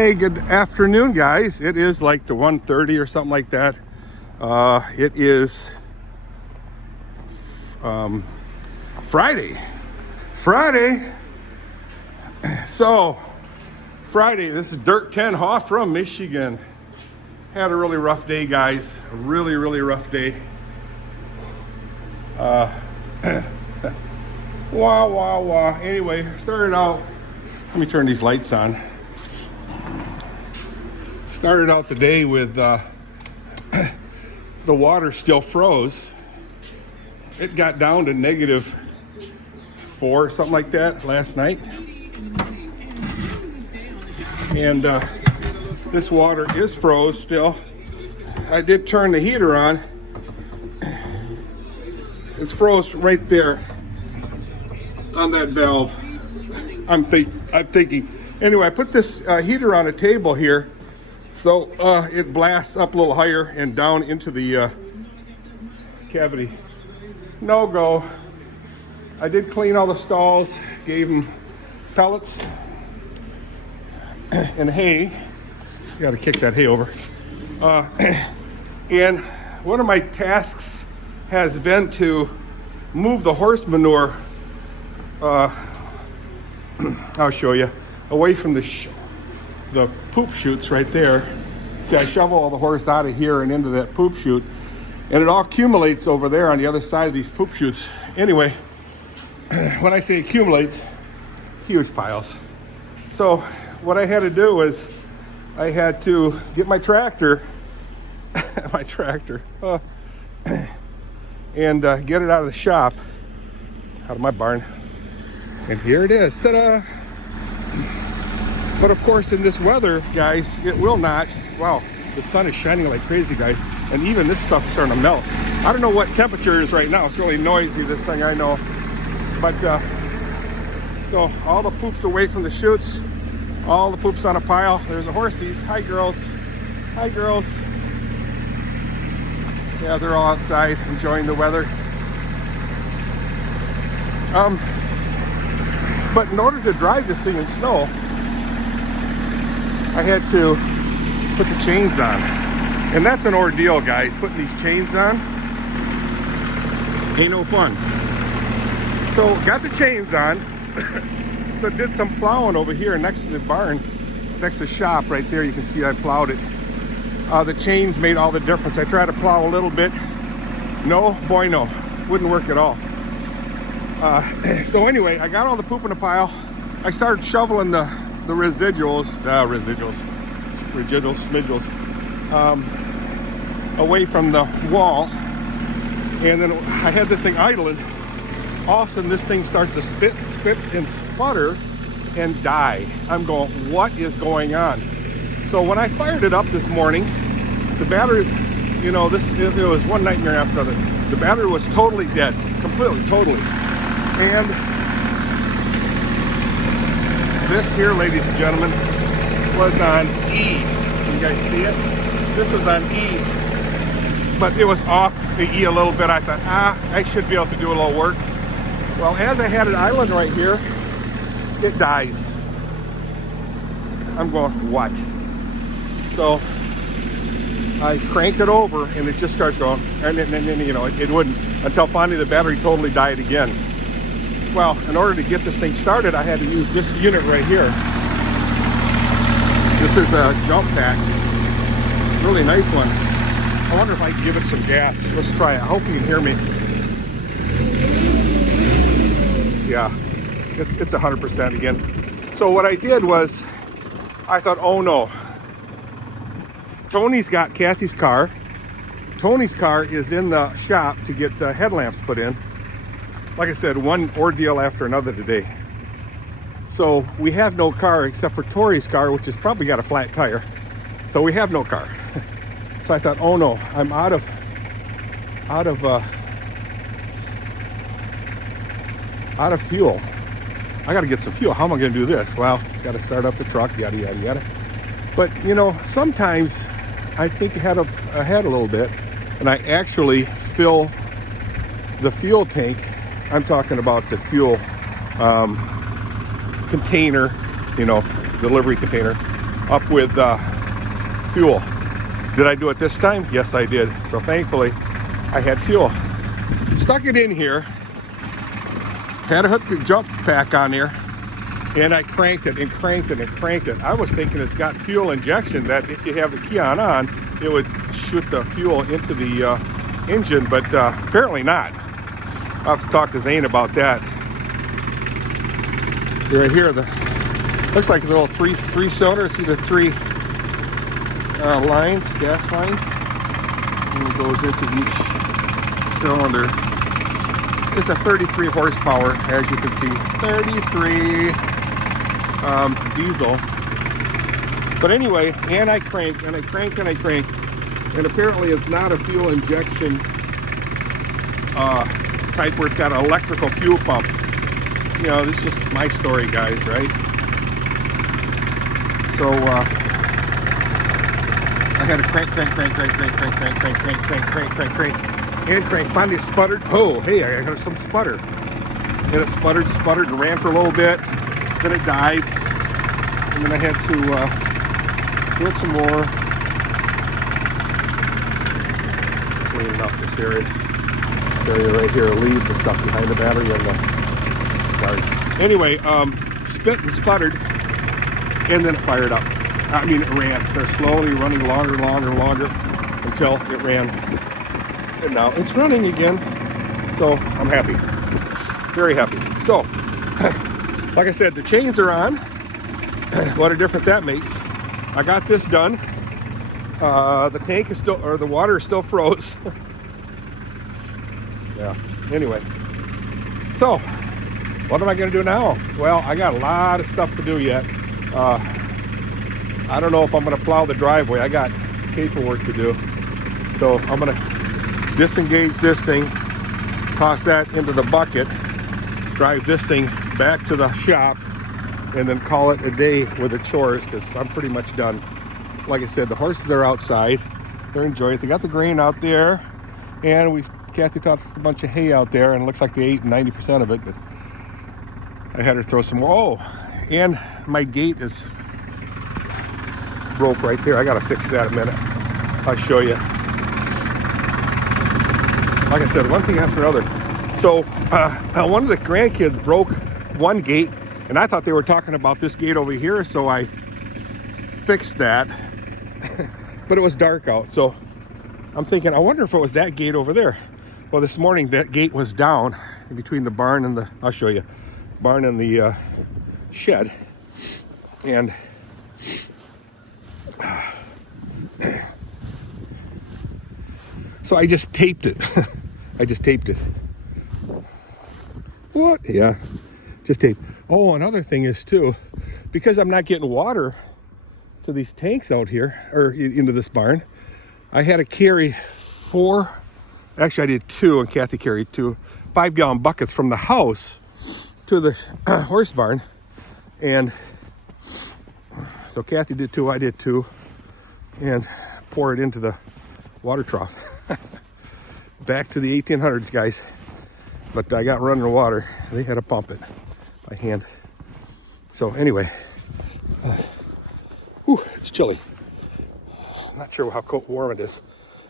Hey, good afternoon, guys. It is like the 1:30 or something like that. It is Friday. So, Friday, this is Dirk 10 Haaf from Michigan. Had a really rough day, guys. A really rough day. Wah. Anyway, started out, let me turn these lights on. Started out the day with the water still froze. It got down to -4, something like that last night. And this water is froze still. I did turn the heater on. It's froze right there on that valve. I'm thinking. Anyway, I put this heater on a table here, so it blasts up a little higher and down into the cavity. No go. I did clean all the stalls, gave them pellets and hay. You got to kick that hay over. And one of my tasks has been to move the horse manure, I'll show you, away from the poop chutes right there. See, I shovel all the horse out of here and into that poop chute, and it all accumulates over there on the other side of these poop chutes. Anyway, when I say accumulates, huge piles. So what I had to do was I had to get my tractor, and get it out of the shop, out of my barn. And here it is, ta-da! But of course, in this weather, guys, it will not. Wow, the sun is shining like crazy, guys. And even this stuff is starting to melt. I don't know what temperature it is right now. It's really noisy, this thing, I know. But, so all the poop's away from the chutes. All the poop's on a pile. There's the horsies. Hi, girls. Hi, girls. Yeah, they're all outside enjoying the weather. But in order to drive this thing in snow, I had to put the chains on. And that's an ordeal, guys. Putting these chains on ain't no fun. So got the chains on. So did some plowing over here next to the barn, next to the shop right there. You can see I plowed it. The chains made all the difference. I tried to plow a little bit. No, boy, no. Wouldn't work at all. So anyway, I got all the poop in a pile. I started shoveling the residuals, away from the wall. And then I had this thing idling. All of a sudden, this thing starts to spit and sputter and die. I'm going, what is going on? So when I fired it up this morning, the battery, you know, it was one nightmare after the other. The battery was totally dead, completely, totally. And this here, ladies and gentlemen, was on E. Can you guys see it? This was on E, but it was off the E a little bit. I thought, I should be able to do a little work. Well, as I had an island right here, it dies. I'm going, what? So I crank it over and it just starts going, and you know, it wouldn't, until finally the battery totally died again. Well, in order to get this thing started, I had to use this unit right here. This is a jump pack, really nice one. I wonder if I can give it some gas. Let's try it. I hope you can hear me. Yeah, it's 100% again. So what I did was, I thought, oh no. Tony's got Kathy's car. Tony's car is in the shop to get the headlamps put in. Like I said, one ordeal after another today. So we have no car except for Tori's car, which has probably got a flat tire. So we have no car. So I thought, oh no, I'm out of fuel. I got to get some fuel. How am I going to do this? Well, got to start up the truck, yada, yada, yada. But, you know, sometimes I think ahead a little bit, and I actually fill the fuel tank. I'm talking about the fuel container, you know, delivery container. up with fuel. Did I do it this time? Yes, I did. So thankfully, I had fuel. Stuck it in here. Had to hook the jump pack on there. And I cranked it and cranked it and cranked it. I was thinking it's got fuel injection, that if you have the key on, it would shoot the fuel into the engine, but apparently not. I'll have to talk to Zane about that. Right here, looks like a little three cylinder. See the three lines, gas lines, and it goes into each cylinder. It's a 33 horsepower, as you can see, 33 diesel. But anyway, and I crank and I crank and I crank, and apparently it's not a fuel injection type where it's got an electrical fuel pump. You know, this is just my story, guys, right? So I had to crank, and crank. Finally it sputtered. Oh, hey, I got some sputter. And it sputtered and ran for a little bit. Then it died. And then I had to do it some more. Cleaning up this area. This area right here, leaves and stuff behind the battery and the guard. Anyway, spit and sputtered, and then it fired up. I mean, it ran. They're slowly running longer until it ran. And now it's running again. So I'm happy. Very happy. So, like I said, the chains are on. What a difference that makes. I got this done. The tank is still, or the water is still froze. Yeah, anyway. So, what am I going to do now? Well, I got a lot of stuff to do yet. I don't know if I'm going to plow the driveway. I got paperwork to do. So I'm going to disengage this thing, toss that into the bucket, drive this thing back to the shop, and then call it a day with the chores, because I'm pretty much done. Like I said, the horses are outside. They're enjoying it. They got the grain out there, and Kathy tossed a bunch of hay out there, and it looks like they ate 90% of it, but I had her throw some more. Oh, and my gate is broke right there. I got to fix that in a minute. I'll show you. Like I said, one thing after another. So one of the grandkids broke one gate, and I thought they were talking about this gate over here, so I fixed that. But it was dark out, so I'm thinking, I wonder if it was that gate over there. Well, this morning that gate was down in between the barn and the, I'll show you, barn and the shed. And so I just taped it. I just taped it. What? Yeah, just tape. Oh, another thing is too, because I'm not getting water to these tanks out here, or into this barn, I had to carry actually I did 2, and Kathy carried 2 5-gallon buckets from the house to the horse barn. And so Kathy did 2, I did 2, and pour it into the water trough. Back to the 1800s, guys. But I got running water. They had to pump it by hand. So anyway, it's chilly. Not sure how cold, warm it is.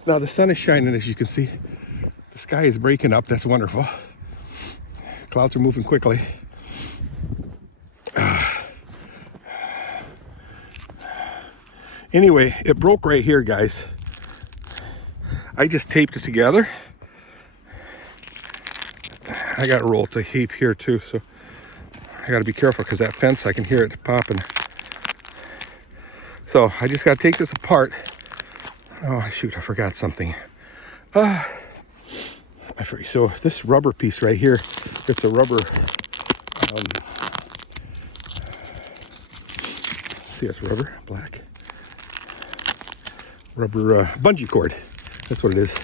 Now the sun is shining, as you can see. The sky is breaking up. That's wonderful. Clouds are moving quickly. Anyway, it broke right here, guys. I just taped it together. I got a roll to tape here too, so I got to be careful because that fence, I can hear it popping. So I just got to take this apart. Oh shoot, I forgot something. So this rubber piece right here, it's a rubber, see, it's rubber, black. Rubber bungee cord. That's what it is.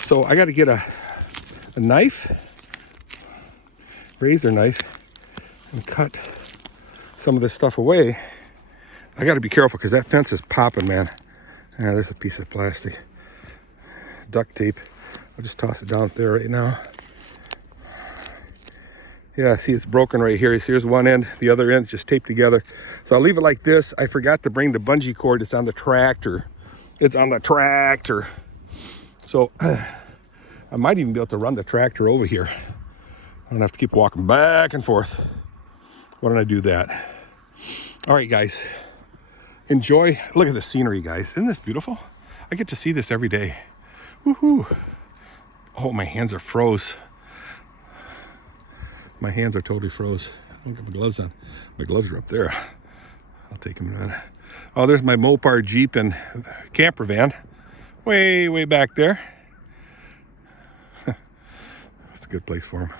So I got to get a knife, razor knife, and cut some of this stuff away. I got to be careful because that fence is popping, man. Yeah, there's a piece of plastic. Duct tape. I'll just toss it down there right now. Yeah, see, it's broken right here. Here's one end, the other end just taped together. So I'll leave it like this. I forgot to bring the bungee cord. It's on the tractor. It's on the tractor. So I might even be able to run the tractor over here. I don't have to keep walking back and forth. Why don't I do that? All right, guys. Enjoy. Look at the scenery, guys. Isn't this beautiful? I get to see this every day. Woohoo. Oh, my hands are froze. My hands are totally froze. I don't got my gloves on. My gloves are up there. I'll take them in a minute. Oh, there's my Mopar Jeep and camper van. Way back there. That's a good place for them.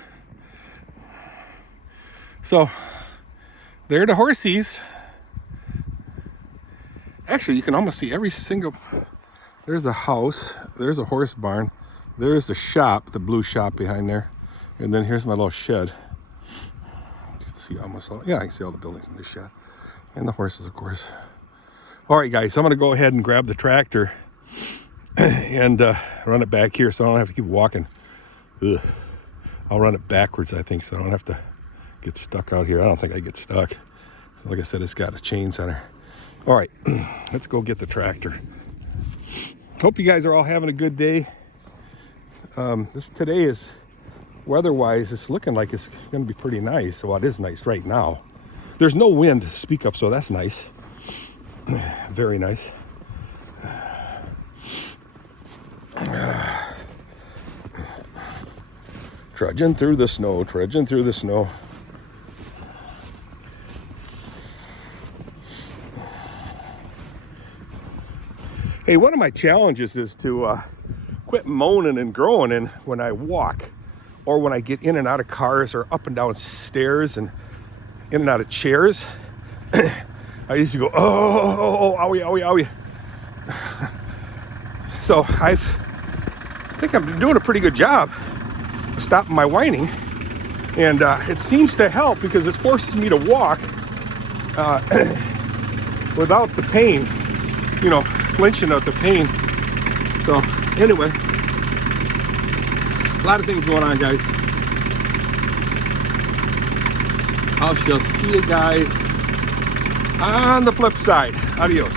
So, there are the horsies. Actually, you can almost see every single... There's a house. There's a horse barn. There's the shop, the blue shop behind there. And then here's my little shed. You can see almost all... Yeah, I can see all the buildings in this shed. And the horses, of course. All right, guys, I'm going to go ahead and grab the tractor and run it back here so I don't have to keep walking. Ugh. I'll run it backwards, I think, so I don't have to get stuck out here. I don't think I get stuck. So like I said, it's got a chain center. All right, let's go get the tractor. Hope you guys are all having a good day. Today is, weather-wise, it's looking like it's going to be pretty nice. Well, it is nice right now. There's no wind to speak of, so that's nice. Very nice. Trudging through the snow, trudging through the snow. Hey, one of my challenges is to quit moaning and groaning when I walk, or when I get in and out of cars, or up and down stairs and in and out of chairs. I used to go, oh, owie, owie, owie. So I think I'm doing a pretty good job of stopping my whining, and it seems to help because it forces me to walk without the pain, you know, flinching at the pain. So anyway, a lot of things going on, guys. I shall see you guys on the flip side. Adios.